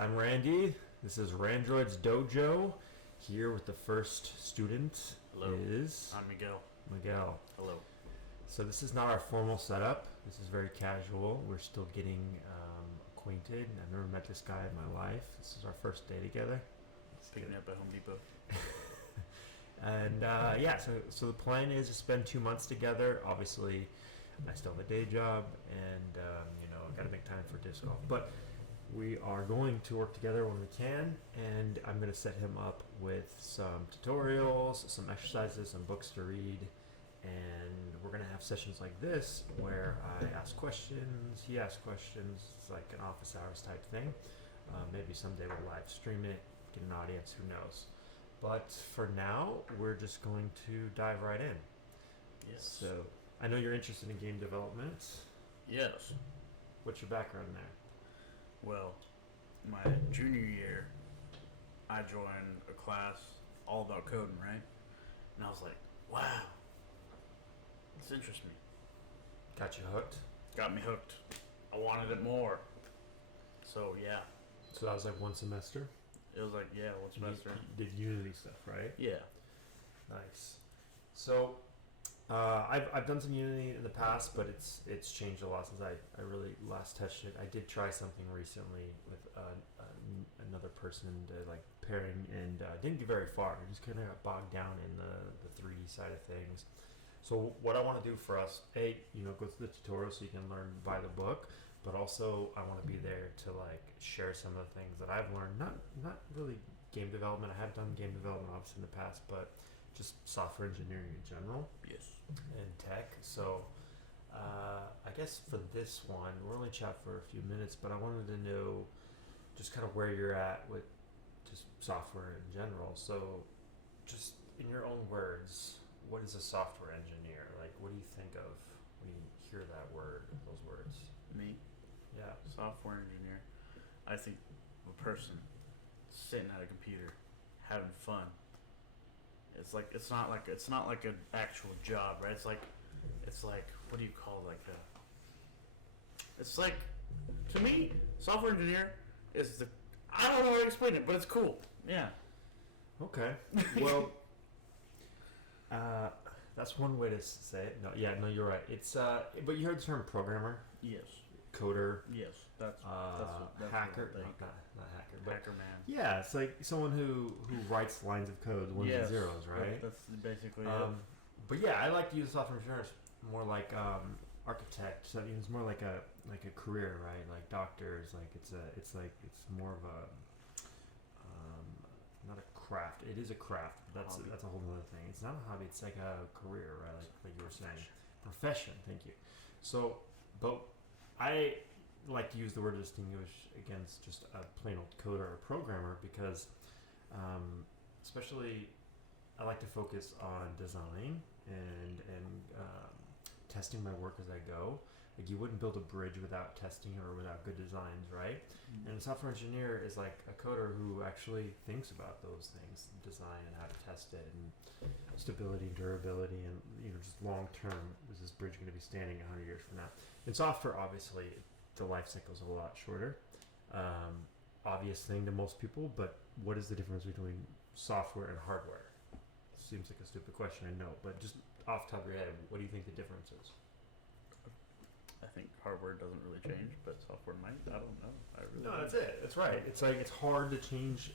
I'm Randy. This is Randroid's Dojo. Here with the first student Hello. is I'm Miguel. Miguel. Hello. So this is not our formal setup. This is very casual. We're still getting acquainted. I've never met this guy in my life. This is our first day together. Picking up at Home Depot. And so the plan is to spend 2 months together. Obviously, I still have a day job, and I got to make time for disc golf. But we are going to work together when we can, and I'm going to set him up with some tutorials, some exercises, some books to read, and we're going to have sessions like this where I ask questions, he asks questions. It's like an office hours type thing. Maybe someday we'll live stream it, get an audience, who knows. But for now, we're just going to dive right in. Yes. So, I know you're interested in game development. Yes. What's your background there? Well, my junior year, I joined a class all about coding, right? And I was like, wow, this interests me. Got you hooked? Got me hooked. I wanted it more. So, yeah. So that was like one semester? It was like, yeah, one semester. You did Unity stuff, right? Yeah. Nice. So, I've done some Unity in the past, but it's changed a lot since I really last touched it. I did try something recently with another person, like pairing, and didn't get very far. I just kind of got bogged down in the 3D side of things. So what I want to do for us, go through the tutorial so you can learn by the book, but also I want to be there to like share some of the things that I've learned. Not really game development. I have done game development obviously in the past, but just software engineering in general. Yes. And tech. So I guess for this one, we're only chat for a few minutes, but I wanted to know just kind of where you're at with just software in general. So just in your own words, what is a software engineer? Like, what do you think of when you hear that word, those words? Me? Yeah. Software engineer. I think a person sitting at a computer having fun. It's not like an actual job, right? It's like what do you call it? It's like, to me, software engineer is I don't know how to explain it, but it's cool. Yeah. Okay. Well, that's one way to say it. No, you're right. It's but you heard the term programmer? Yes. Coder? Yes. That's hacker? what I think. Not hacker, but Hacker man. yeah, it's like someone who writes lines of code, ones and zeros, right? That's basically it. But yeah, I like to use software engineers more like architect. So it's more like a career, right? Like doctors, like it's more of a not a craft. It is a craft. But that's a whole other thing. It's not a hobby. It's like a career, right? Like you were saying, profession. Thank you. So, but I like to use the word distinguish against just a plain old coder or programmer because, especially, I like to focus on design and testing my work as I go. Like you wouldn't build a bridge without testing or without good designs, right? Mm-hmm. And a software engineer is like a coder who actually thinks about those things, design and how to test it, and stability and durability, and just long term. Is this bridge going to be standing 100 years from now? In software, obviously, the life cycle is a lot shorter. Obvious thing to most people, but what is the difference between software and hardware? Seems like a stupid question, I know, but just off the top of your head, what do you think the difference is? I think hardware doesn't really change, but software might. I don't know. That's it. That's right. It's like it's hard to change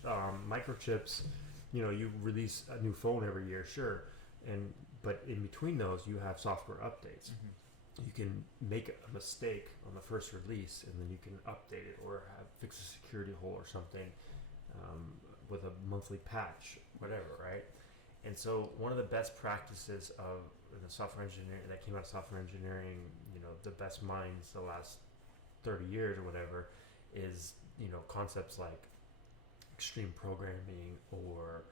microchips. You release a new phone every year, sure, but in between those, you have software updates. Mm-hmm. You can make a mistake on the first release, and then you can update it or fix a security hole or something with a monthly patch, whatever, right? And so one of the best practices of the software engineering that came out of software engineering, the best minds the last 30 years or whatever, is, concepts like extreme programming or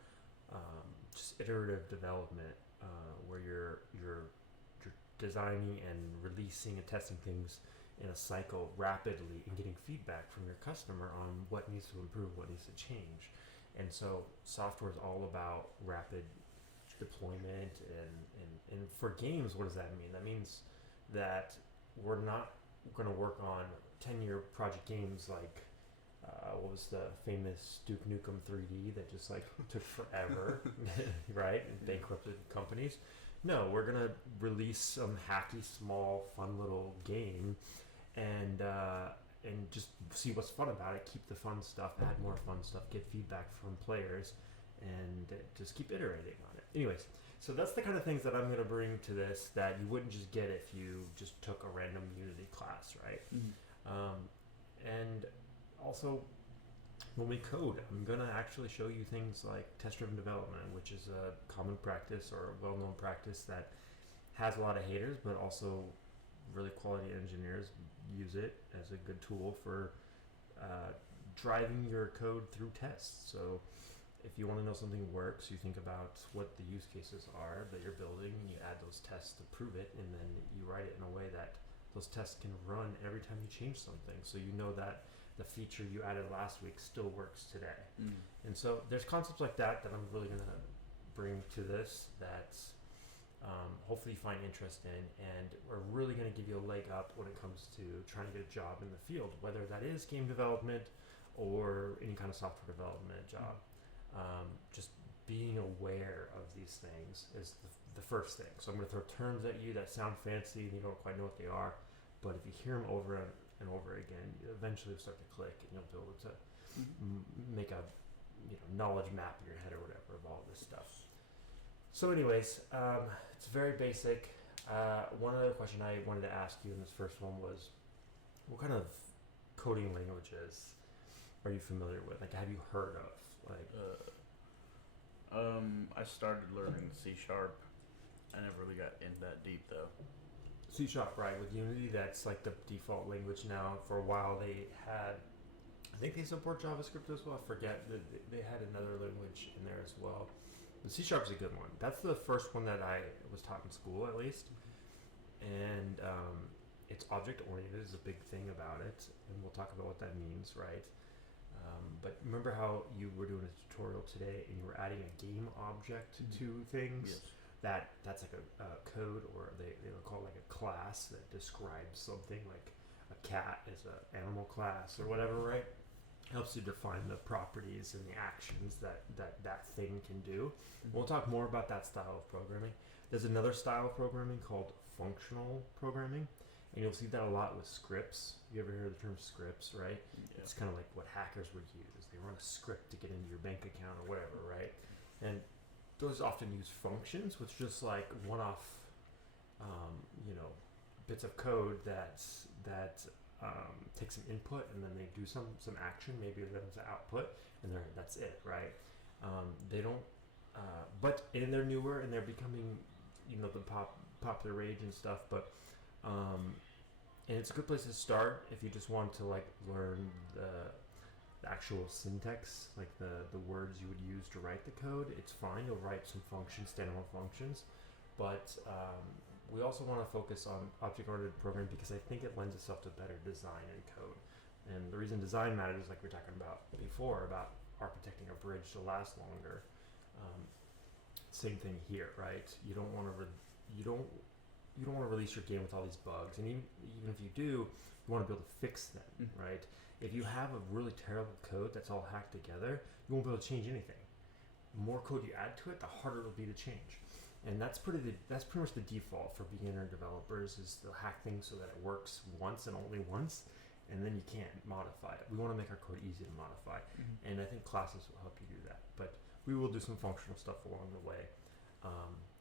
just iterative development, where you're designing and releasing and testing things in a cycle rapidly and getting feedback from your customer on what needs to improve, what needs to change. And so software is all about rapid deployment and for games, what does that mean? That means that we're not going to work on 10-year project games like what was the famous Duke Nukem 3D that just like took forever, right? And bankrupted companies. No, we're gonna release some hacky, small, fun little game, and just see what's fun about it. Keep the fun stuff, add more fun stuff, get feedback from players, and just keep iterating on it. Anyways, so that's the kind of things that I'm gonna bring to this that you wouldn't just get if you just took a random Unity class, right? And also, when we code, I'm going to actually show you things like test-driven development, which is a common practice or a well-known practice that has a lot of haters, but also really quality engineers use it as a good tool for driving your code through tests. So if you want to know something works, you think about what the use cases are that you're building, and you add those tests to prove it, and then you write it in a way that those tests can run every time you change something, so you know that the feature you added last week still works today. And so there's concepts like that I'm really going to bring to this that hopefully you find interest in, and we're really going to give you a leg up when it comes to trying to get a job in the field, whether that is game development or any kind of software development job. Just being aware of these things is the first thing. So I'm going to throw terms at you that sound fancy and you don't quite know what they are, but if you hear them over and over again, eventually it'll start to click, and you'll be able to make a knowledge map in your head or whatever of all this stuff. So anyways, it's very basic. One other question I wanted to ask you in this first one was, what kind of coding languages are you familiar with? Like, have you heard of? Like, I started learning C#. I never really got in that deep though. C#, right? With Unity, that's like the default language now. For a while, they had, I think they support JavaScript as well. I forget. They had another language in there as well. But C# is a good one. That's the first one that I was taught in school, at least. And it's object-oriented is a big thing about it. And we'll talk about what that means, right? But remember how you were doing a tutorial today and you were adding a game object to things? Yes. That's like a code, or they'll call it like a class that describes something, like a cat is an animal class or whatever, right? Helps you define the properties and the actions that thing can do. We'll talk more about that style of programming. There's another style of programming called functional programming, and you'll see that a lot with scripts. You ever hear the term scripts, right? Yeah. It's kind of like what hackers would use. They run a script to get into your bank account or whatever, right? And those often use functions, which just like one-off, bits of code that take some input and then they do some action. Maybe there's an output, and that's it, right? They don't, but and they're newer and they're becoming, the popular rage and stuff. But and it's a good place to start if you just want to like learn the actual syntax, like the words you would use to write the code. It's fine. You'll write some functions, standalone functions, but we also want to focus on object-oriented programming because I think it lends itself to better design and code. And the reason design matters, like we were talking about before, about architecting a bridge to last longer. Same thing here, right? You don't want to release your game with all these bugs, and even if you do, you want to be able to fix them, right? If you have a really terrible code that's all hacked together, you won't be able to change anything. The more code you add to it, the harder it'll be to change. And that's pretty much the default for beginner developers, is they'll hack things so that it works once and only once, and then you can't modify it. We want to make our code easy to modify, and I think classes will help you do that. But we will do some functional stuff along the way,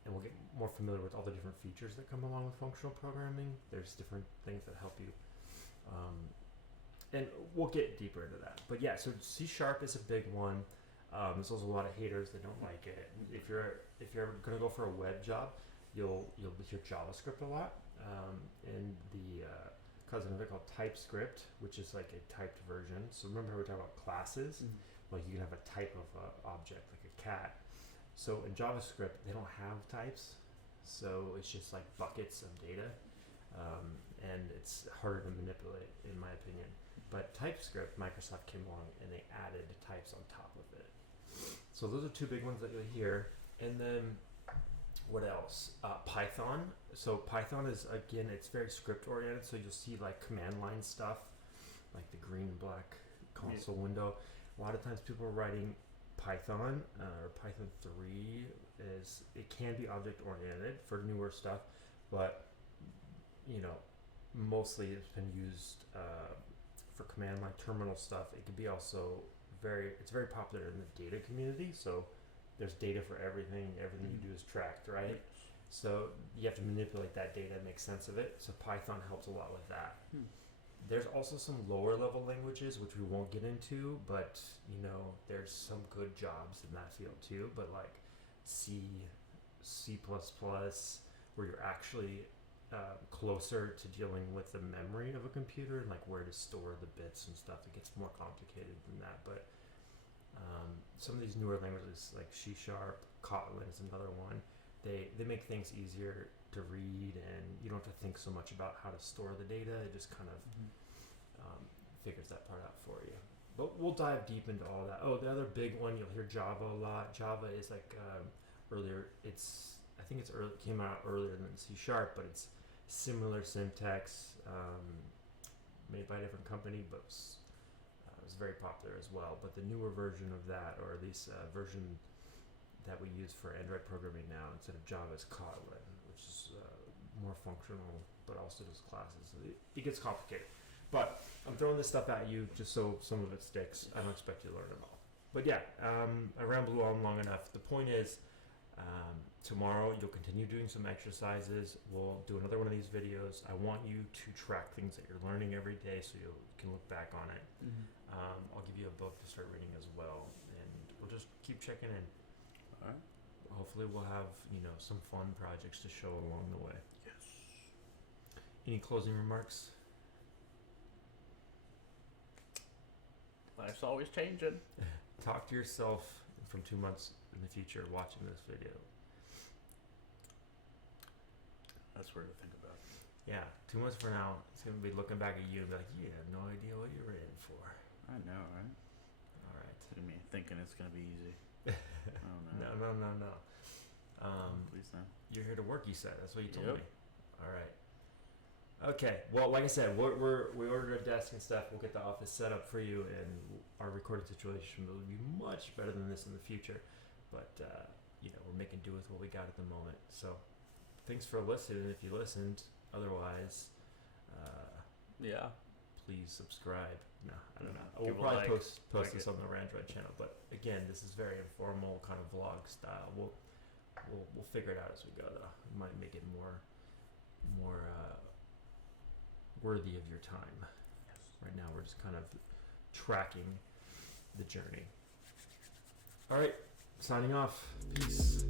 and we'll get more familiar with all the different features that come along with functional programming. There's different things that help you. And we'll get deeper into that. But yeah, so C# is a big one. There's also a lot of haters that don't like it. If you're ever going to go for a web job, you'll hear JavaScript a lot. And the cousin of it called TypeScript, which is like a typed version. So remember how we were talking about classes? Like you can have a type of object, like a cat. So in JavaScript, they don't have types. So it's just like buckets of data. And it's harder to manipulate, in my opinion. But TypeScript, Microsoft came along and they added types on top of it. So those are two big ones that you'll hear. And then what else? Python. So Python is, again, it's very script oriented. So you'll see like command line stuff, like the green and black console window. A lot of times people are writing Python or Python 3 it can be object oriented for newer stuff, but mostly it's been used for command line terminal stuff. It can be also it's very popular in the data community. So there's data for everything. Everything you do is tracked, right? So you have to manipulate that data, make sense of it. So Python helps a lot with that. There's also some lower level languages which we won't get into, but there's some good jobs in that field too. But like C, C++, where you're actually closer to dealing with the memory of a computer and like where to store the bits and stuff. It gets more complicated than that. But some of these newer languages like C#, Kotlin is another one. They make things easier to read, and you don't have to think so much about how to store the data. It just kind of figures that part out for you. But we'll dive deep into all that. Oh, the other big one, you'll hear Java a lot. Java is like earlier. I think it's came out earlier than C#, but it's similar syntax, made by a different company, but it was very popular as well. But the newer version of that, or at least version that we use for Android programming now instead of Java, is Kotlin, which is more functional, but also does classes. It gets complicated. But I'm throwing this stuff at you just so some of it sticks. I don't expect you to learn it all. But yeah, I rambled on long enough. The point is, tomorrow you'll continue doing some exercises. We'll do another one of these videos. I want you to track things that you're learning every day so you can look back on it. I'll give you a book to start reading as well, and we'll just keep checking in. All right. Hopefully we'll have some fun projects to show along the way. Yes. Any closing remarks? Life's always changing. Talk to yourself from 2 months in the future watching this video. That's weird to think about. Yeah, 2 months from now, it's going to be looking back at you and be like, you have no idea what you were in for. I know, right? All right. I mean, thinking it's going to be easy. Oh, no. No. Please no. You're here to work, you said. That's what you told Yep. me. All right. Okay. Well, like I said, we ordered a desk and stuff. We'll get the office set up for you, and our recording situation will be much better than this in the future. But we're making do with what we got at the moment. So, thanks for listening. If you listened, otherwise, please subscribe. No, I don't know. Give We'll a probably like. post this on the Randroid channel. But again, this is very informal, kind of vlog style. We'll figure it out as we go, though. We might make it more worthy of your time. Yes. Right now, we're just kind of tracking the journey. All right, signing off. Peace.